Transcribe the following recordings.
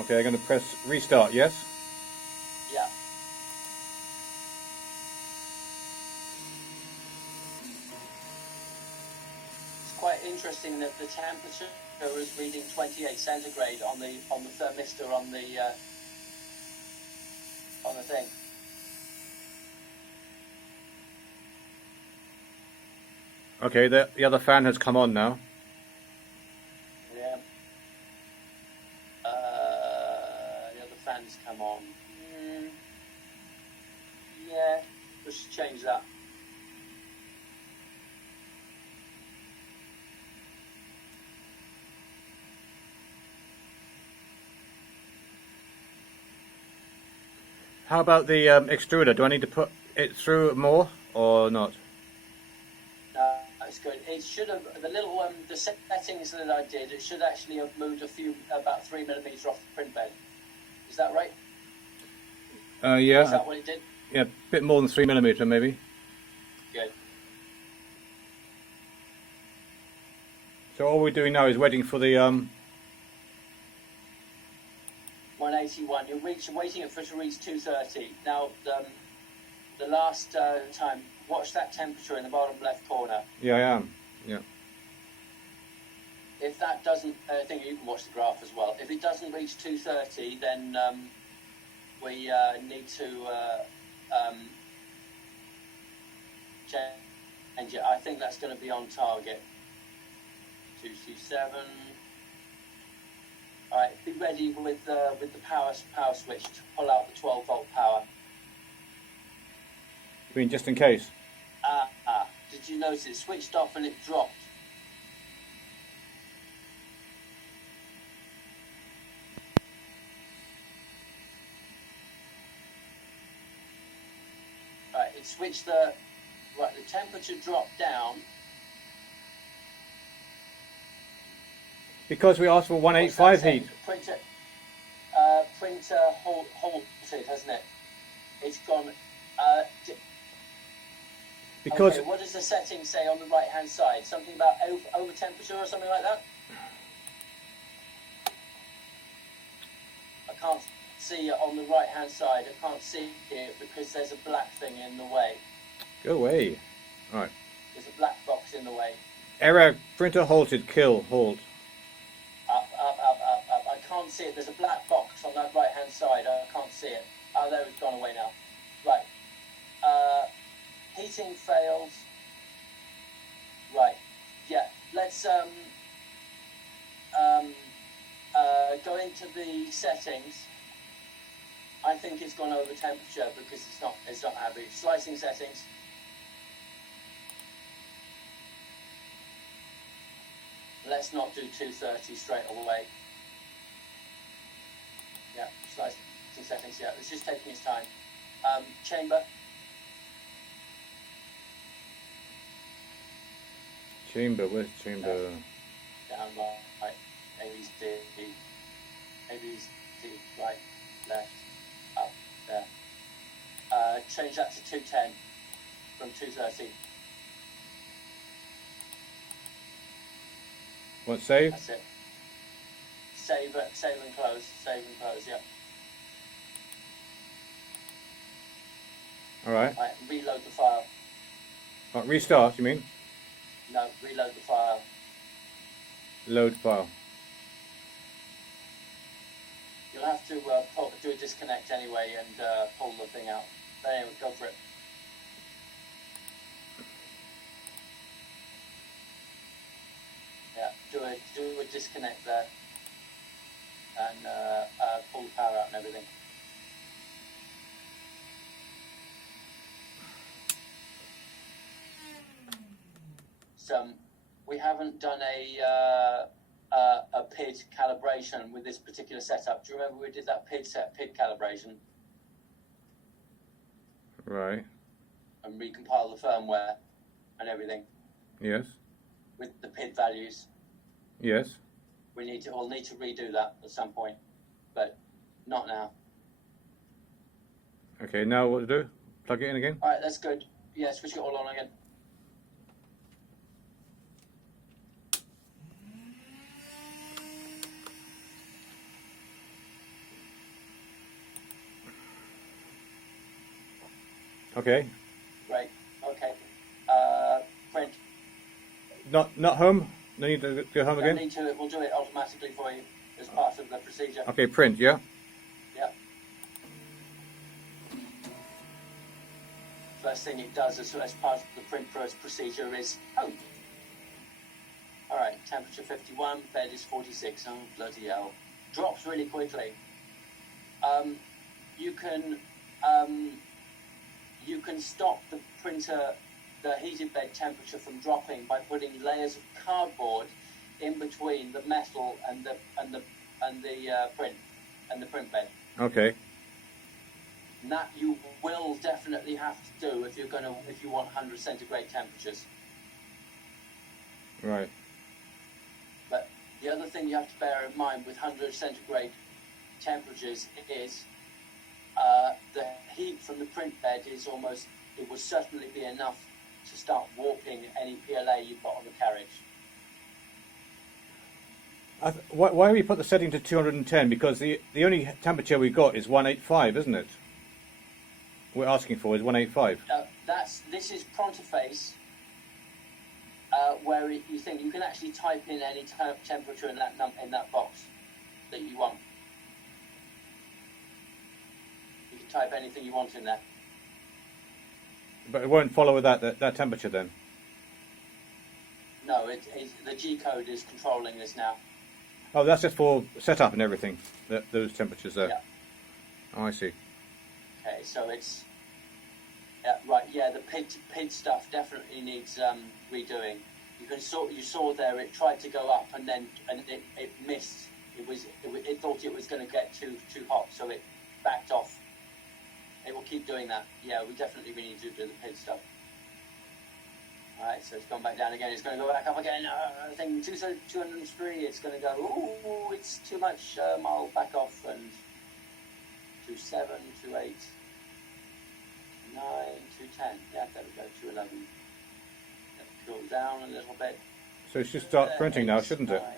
Okay, I'm going to press restart, yes? Yeah. It's quite interesting that the temperature is reading 28 centigrade on the thermistor on the thing. Okay, the other fan has come on now. Yeah. The other fans come on. Yeah, let's change that. How about the extruder? Do I need to put it through more or not? It's good. It should have the little the settings that I did. It should actually have moved about 3 millimeters off the print bed. Is that right? Yeah. Is that what it did? Yeah, a bit more than 3 millimeter maybe. Good. So all we're doing now is waiting for the 181. You're waiting for it to reach 230. Now the last time, watch that temperature in the bottom left corner. Yeah, I am. Yeah. If that doesn't, I think you can watch the graph as well. If it doesn't reach 230, then we need to change it. I think that's going to be on target. 227. All right, be ready with the power switch to pull out the 12-volt power. You mean just in case? Did you notice it switched off and it dropped? Right, it switched the temperature dropped down. Because we asked for 185 heat. Printer halted, hasn't it? It's gone. Because okay, what does the setting say on the right hand side? Something about over temperature or something like that? I can't see it on the right hand side. I can't see it because there's a black thing in the way. go away. All right. There's a black box in the way. Error. Printer halted. Kill. Halt. Up. I can't see it. There's a black box on that right hand side. I can't see it. Oh, there, it's gone away now. Right. Heating fails. Right. Yeah. Let's go into the settings. I think it's gone over temperature because it's not happy. Slicing settings. Let's not do 230 straight away. Yeah, slicing settings. Yeah, it's just taking its time. Chamber. Chamber. Where's chamber? Down, right. A, B, C, right, left, up, there. Change that to 210 from 230. What, save? That's it. Save and close. Save and close, yeah. Alright. Right, reload the file. Restart, you mean? No, reload the file. Load file. You'll have to do a disconnect anyway and pull the thing out. But anyway, go for it. Yeah, do a disconnect there and pull the power out and everything. So we haven't done a PID calibration with this particular setup. Do you remember we did that PID calibration? Right. And recompile the firmware and everything Yes. with the PID values. Yes. We'll need to redo that at some point, but not now. Okay, now what to do? Plug it in again? All right, that's good. Yeah, switch it all on again. Okay. Great. Okay. Print. Not home? No need to go home Don't again? need to. It will do it automatically for you as part of the procedure. Okay, print, yeah? Yeah. First thing it does as part of the print procedure is home. All right, temperature 51, bed is 46. Oh, bloody hell. Drops really quickly. You can stop the printer, the heated bed temperature from dropping by putting layers of cardboard in between the metal and the print bed. Okay. And that you will definitely have to do if you want 100 centigrade temperatures. Right. But the other thing you have to bear in mind with 100 centigrade temperatures is the heat from the print bed it will certainly be enough to start warping any PLA you've got on the carriage. Why we put the setting to 210? Because the only temperature we got is 185, isn't it? We're asking for is 185. This is Prontoface, where you think you can actually type in any temperature in that box that you want. You can type anything you want in there. But it won't follow with that temperature then? No, the G code is controlling this now. Oh, that's just for setup and everything, those temperatures there. Yeah. Oh, I see. Okay, so it's... right, yeah, the PID stuff definitely needs redoing. You saw there it tried to go up and it missed. It thought it was going to get too hot, so it backed off. It will keep doing that. Yeah, we need to do the PID stuff. Alright, so it's gone back down again. It's going to go back up again. I think 203. It's going to go, ooh, it's too much. I'll back off and 27, 28, 9, 210. Yeah, there we go. 211. Cool down a little bit. So it should start printing now, shouldn't it? 9.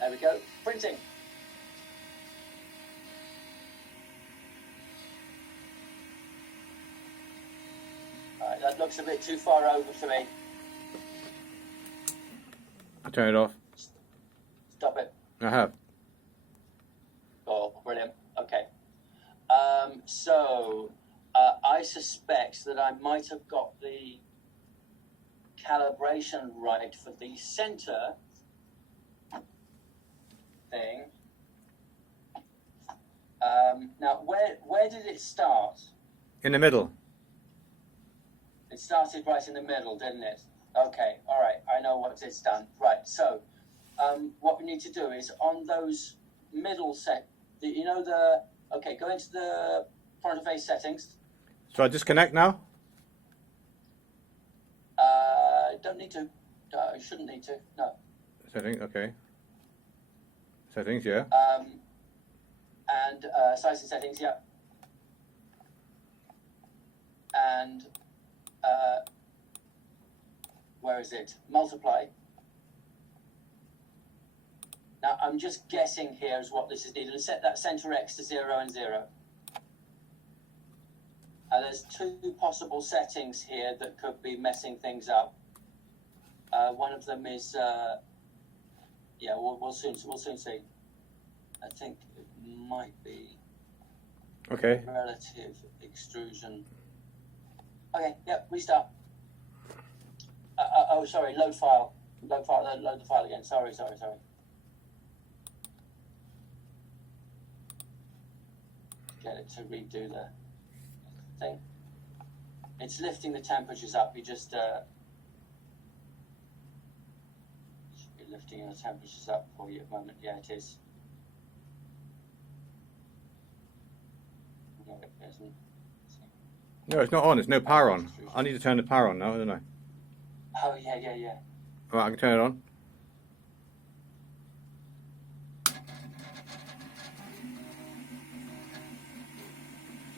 There we go. Printing. Alright, that looks a bit too far over to me. I'll turn it off. Stop it. I have. Oh, brilliant. Okay. I suspect that I might have got the calibration right for the center thing. Now, where did it start? In the middle. It started right in the middle, didn't it? Okay, all right. I know what it's done. Right, so what we need to do is on those middle go into the Prontoface settings. So I disconnect now? Don't need to. You shouldn't need to. No. Settings, okay. Settings, yeah. And size and settings, yeah. And where is it? Multiply. Now I'm just guessing here is what this is needed. Set that center X to 0 and 0. There's two possible settings here that could be messing things up. One of them is, we'll soon see. I think it might be Okay. relative extrusion. Okay, yep, restart. Sorry, load file. Load the file again. Sorry. Get it to redo the thing. It's lifting the temperatures up. You just should be lifting the temperatures up for you at the moment. Yeah, it is. No, it isn't. No, it's not on. There's no power on. I need to turn the power on now, don't I? Oh, yeah. All right, I can turn it on.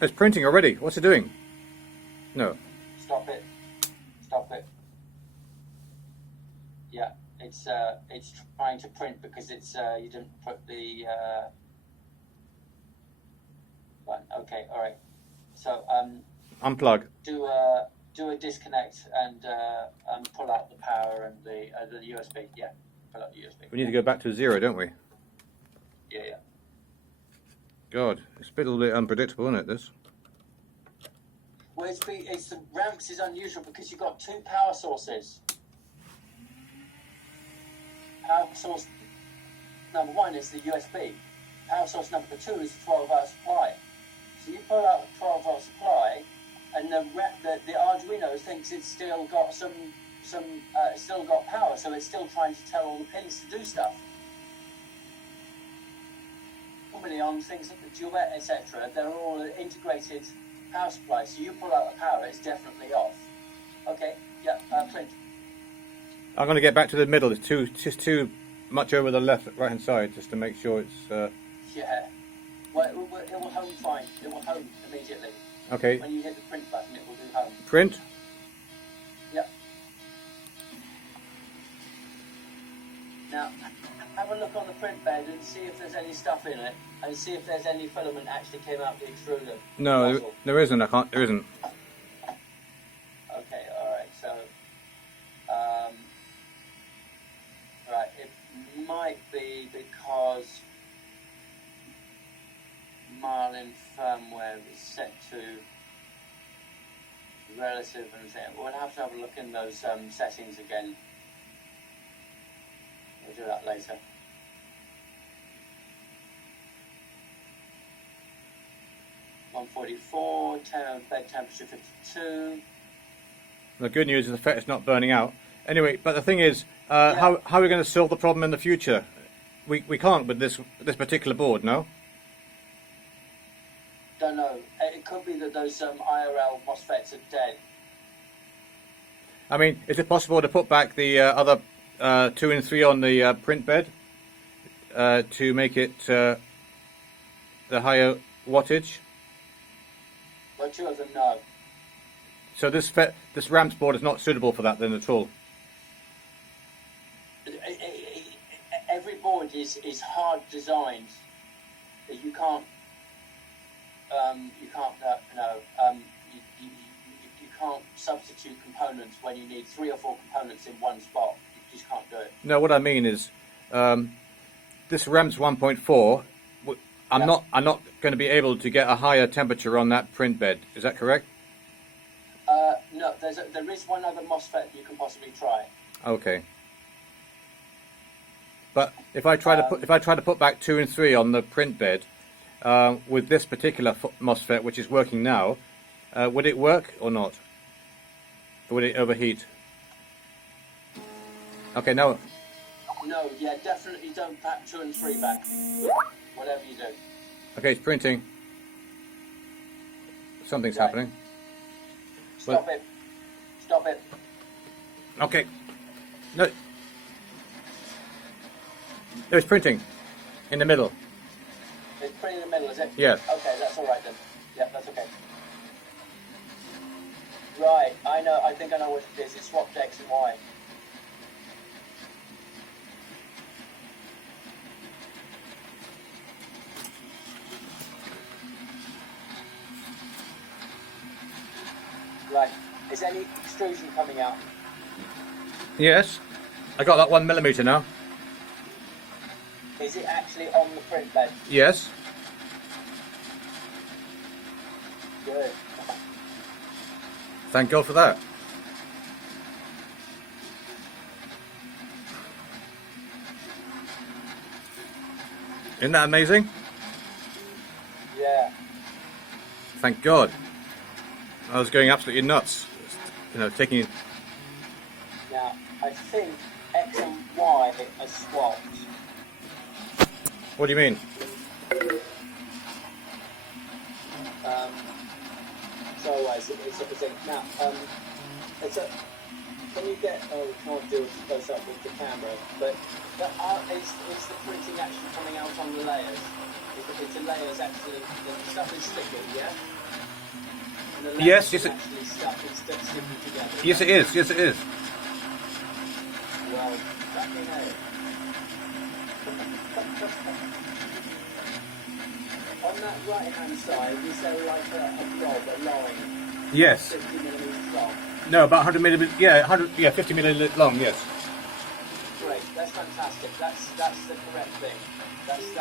It's printing already. What's it doing? No. Stop it. Yeah, it's trying to print because it's you didn't put the button. Okay, all right. So Unplug. do a disconnect and pull out the power and the USB. Yeah, pull out the USB. We need to go back to 0, don't we? Yeah. God, it's a little bit unpredictable, isn't it, this? Well, it's the ramps is unusual because you've got 2 power sources. Power source number 1 is the USB. Power source number 2 is the 12-volt supply. So you pull out the 12-volt supply, and the Arduino thinks it's still got it's still got power, so it's still trying to tell all the pins to do stuff. Normally on things like the Duet, etc., they're all integrated power supplies. So you pull out the power, it's definitely off. Okay, yeah, Clint. I'm going to get back to the middle. It's too much over the right hand side, just to make sure it's... Yeah. Well, it will home fine. It will home immediately. Okay. When you hit the print button, it will do home. Print? Yep. Now, have a look on the print bed and see if there's any stuff in it, and see if there's any filament actually came out the extruder. No, there isn't. There isn't. Okay, alright, so... right, it might be because Marlin firmware is set to relative and thing. We'll have to have a look in those settings again. We'll do that later. (144), bed temperature 52. The good news is the fact it's not burning out. Anyway, but the thing is, how are we going to solve the problem in the future? We can't with this particular board, no? Don't know. It could be that those IRL MOSFETs are dead. I mean, is it possible to put back the other 2 and 3 on the print bed to make it the higher wattage? Well, 2 of them, no. So this ramps board is not suitable for that then at all? Every board is hard designed. You can't substitute components when you need 3 or 4 components in one spot. You just can't do it. No, what I mean is, this ramps 1.4. I'm not going to be able to get a higher temperature on that print bed. Is that correct? No, there is one other MOSFET you can possibly try. Okay. But if I try to put back 2 and 3 on the print bed with this particular MOSFET, which is working now, would it work or not? Or would it overheat? Okay, no. No, yeah, definitely don't pack 2 and 3 back. Whatever you do. Okay, it's printing. Something's happening. Stop it. Stop it. Okay. No. It's printing. In the middle. It's printing in the middle, is it? Yes. Okay, that's all right then. Yeah, that's okay. Right, I know. I think I know what it is. It's swapped X and Y. Right. Is any extrusion coming out? Yes. I got that 1 millimeter now. Is it actually on the print bed? Yes. Good. Thank God for that. Isn't that amazing? Yeah. Thank God. I was going absolutely nuts. You know, taking... Now, I think X and Y are swapped. What do you mean? Can you get? Oh, we can't do it close up with the camera, but is the printing actually coming out on the layers? Is the layers actually the stuff is sticking? Yeah. And the layers Yes, yes. Actually sticking together. Yes, it is. Yes, it is. Well, that you know. On that right-hand side, is there like a blob, a line, Yes. 50 millimetres long? No, about 100 millimeters. Yeah, 100. Yeah, 50 millimeters long. Yes. Great, that's fantastic. That's the correct thing. That's the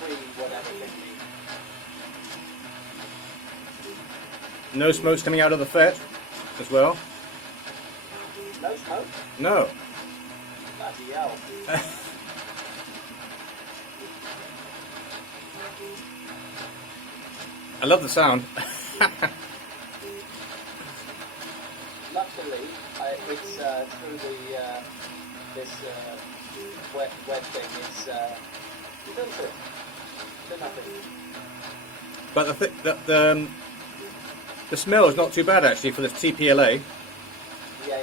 pre whatever thing. No smoke's coming out of the fet as well. No smoke? No. Bloody hell. I love the sound. Luckily, it's through this web thing. It's filtered to nothing. But the smell is not too bad actually for the TPLA. Yeah.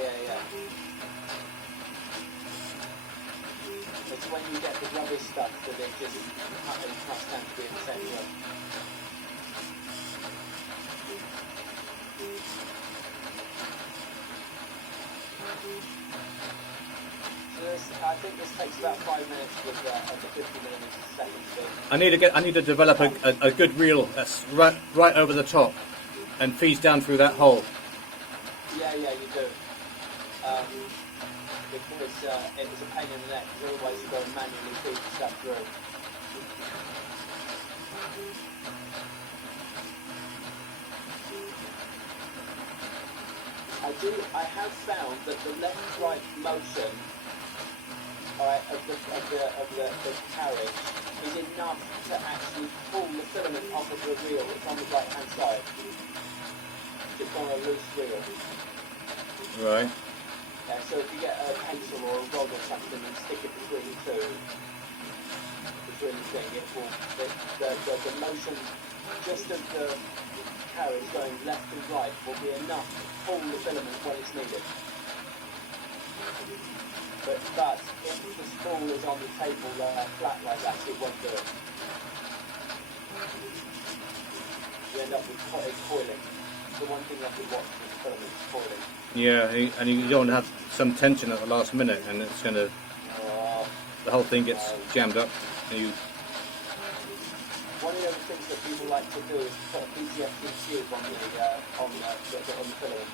It's when you get the rubbish stuff that it just must tend to be in the same room. I think this takes about 5 minutes with the 50 millimeters a second speed. I need to develop a good reel that's right over the top and feeds down through that hole. Yeah, you do. Because it was a pain in the neck, because otherwise you go and manually feed the stuff through. I have found that the left-right motion of the carriage is enough to actually pull the filament off of the reel that's on the right-hand side. Just on a loose reel. Right. So if you get a pencil or a rod or something and stick it between the two, between the thing, it will, the motion just of the carriage going left and right will be enough to pull the filament when it's needed. But if the spool is on the table flat like that, it won't do it. You end up with coiling. The one thing you have to watch is the filament coiling. Yeah, and you don't have some tension at the last minute, and it's gonna the whole thing gets jammed up. And you. One of the other things that people like to do is put a BTFP tube on the filament.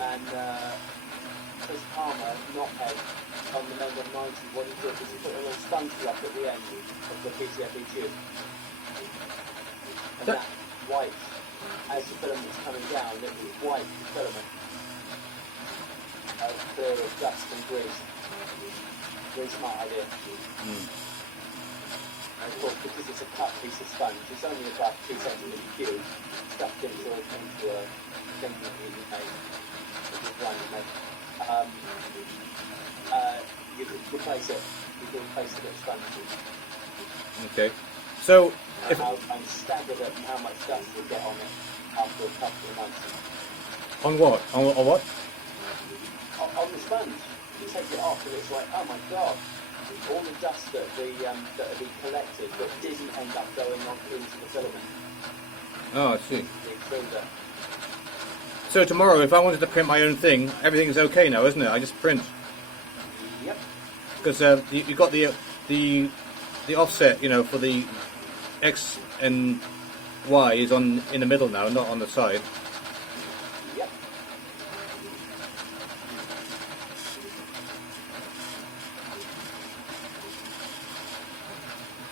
And Chris Palmer, knothead, on the Mega 90, what he did was he put a little sponge block at the end of the BTFP tube. And that wiped, as the filament was coming down, it would wipe the filament clear of dust and grease. Very smart idea. And of course, because it's a cut piece of sponge, it's only about 2 centimeters cube, stuffed into a thing that you made, you could replace it. You could replace it with sponge. Okay. So if I'm staggered at how much dust we get on it after a couple of months. on what? On what? On the sponge, you take it off and it's like, oh my god, all the dust that had been collected that didn't end up going on into the filament. Oh, I see. The extruder. So tomorrow, if I wanted to print my own thing, everything's okay now, isn't it? I just print. Yep. Because you got the offset, you know, for the X and Y is in the middle now, not on the side. Yep.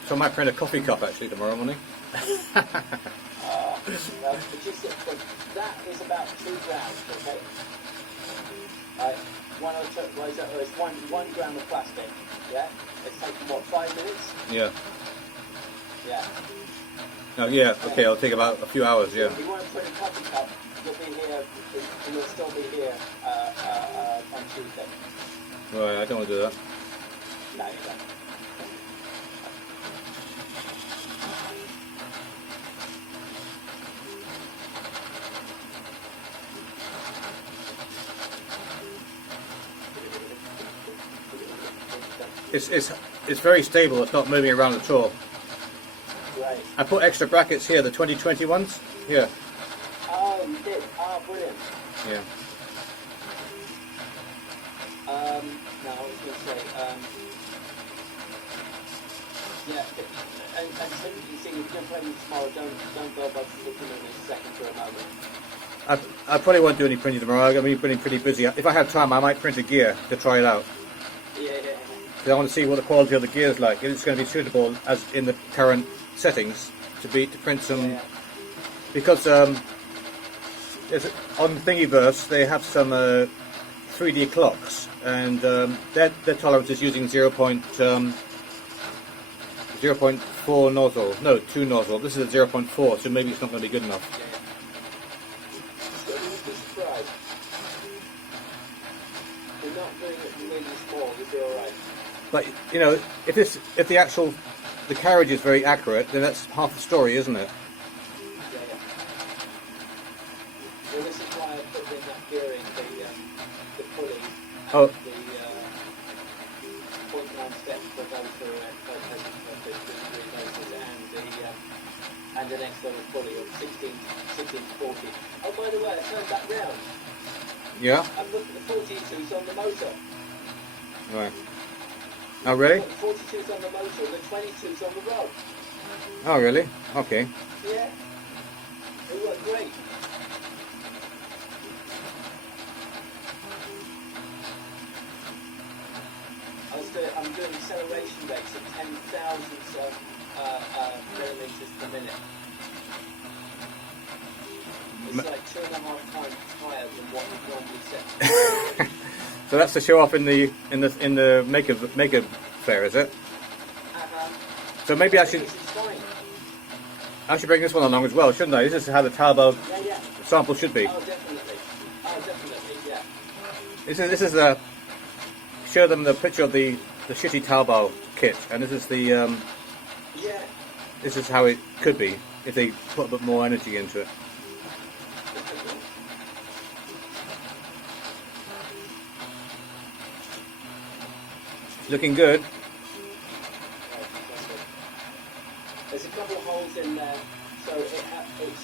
So I might print a coffee cup actually tomorrow morning. Well, just that is about 2 grams, okay? It's 1 gram of plastic, yeah? It's taken, what, 5 minutes? Yeah. Yeah. Oh yeah. Okay, I'll take about a few hours. Yeah. If you want to put a coffee cup, you'll still be here on Tuesday. Right. I don't want to do that. No, you don't. It's very stable. It's not moving around at all. Right. I put extra brackets here, the 2020 ones. Here. Oh, you did? Oh, brilliant. Yeah. No, I was going to say, Yeah, and so you see, if you're playing tomorrow, don't go above looking at it a second for a moment. I probably won't do any printing tomorrow. I'm pretty busy. If I have time, I might print a gear to try it out. Yeah. 'Cause I want to see what the quality of the gear is like. If it's going to be suitable as in the current settings to print some. Yeah. Because on Thingiverse they have some 3D clocks, and their tolerance is using 0.4 nozzle. No, 2 nozzle. This is a 0.4, so maybe it's not going to be good enough. Yeah. So you'd be surprised. We're not doing it really small, you'll be alright. But you know, if the carriage is very accurate, then that's half the story, isn't it? Yeah. Well, this is why I put in that gearing, the pulley, Oh. the 0.9 steps per motor and an external pulley of 16 to 40. Oh, by the way, I turned that round. Yeah. I've looked at the 42s on the motor. Right. Oh, really? The 42s on the motor, the 22s on the rod. Oh, really? Okay. Yeah. It worked great. I'm doing acceleration rates of 10,000 millimeters per minute. It's like 2.5 times higher than what we normally set. So that's to show off in the maker fair, is it? So maybe I should bring this one along as well, shouldn't I? This is how the Talbot sample should be. Oh, definitely. Yeah. This is show them the picture of the shitty Talbot kit, and this is the this is how it could be if they put a bit more energy into it. Looking good. There's a couple of holes in there, so it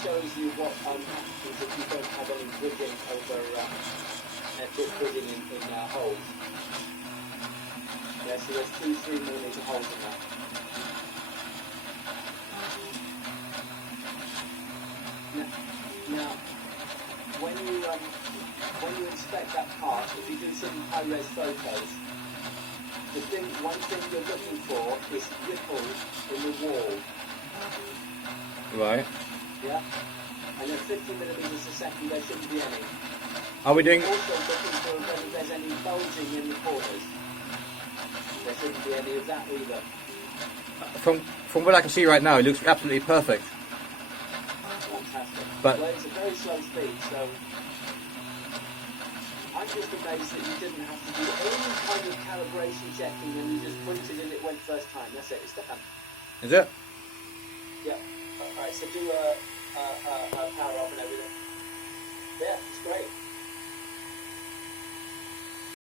shows you what happens if you don't have any bridging over bridging in holes. Yeah, so there's 2-3 millimeter holes in there. Now, when you inspect that part, if you do some high-res photos, one thing you're looking for is ripples in the wall. Right. Yeah? And at 50 millimeters a second, there shouldn't be any. Are we doing? Also looking for whether there's any bulging in the corners. There shouldn't be any of that either. From what I can see right now, it looks absolutely perfect. Fantastic. But well, it's a very slow speed, so I'm just amazed that you didn't have to do any kind of calibration checking and you just printed and it went first time. That's it, it's done. Is it? Yeah. Alright, so do a power off and everything. Yeah, it's great.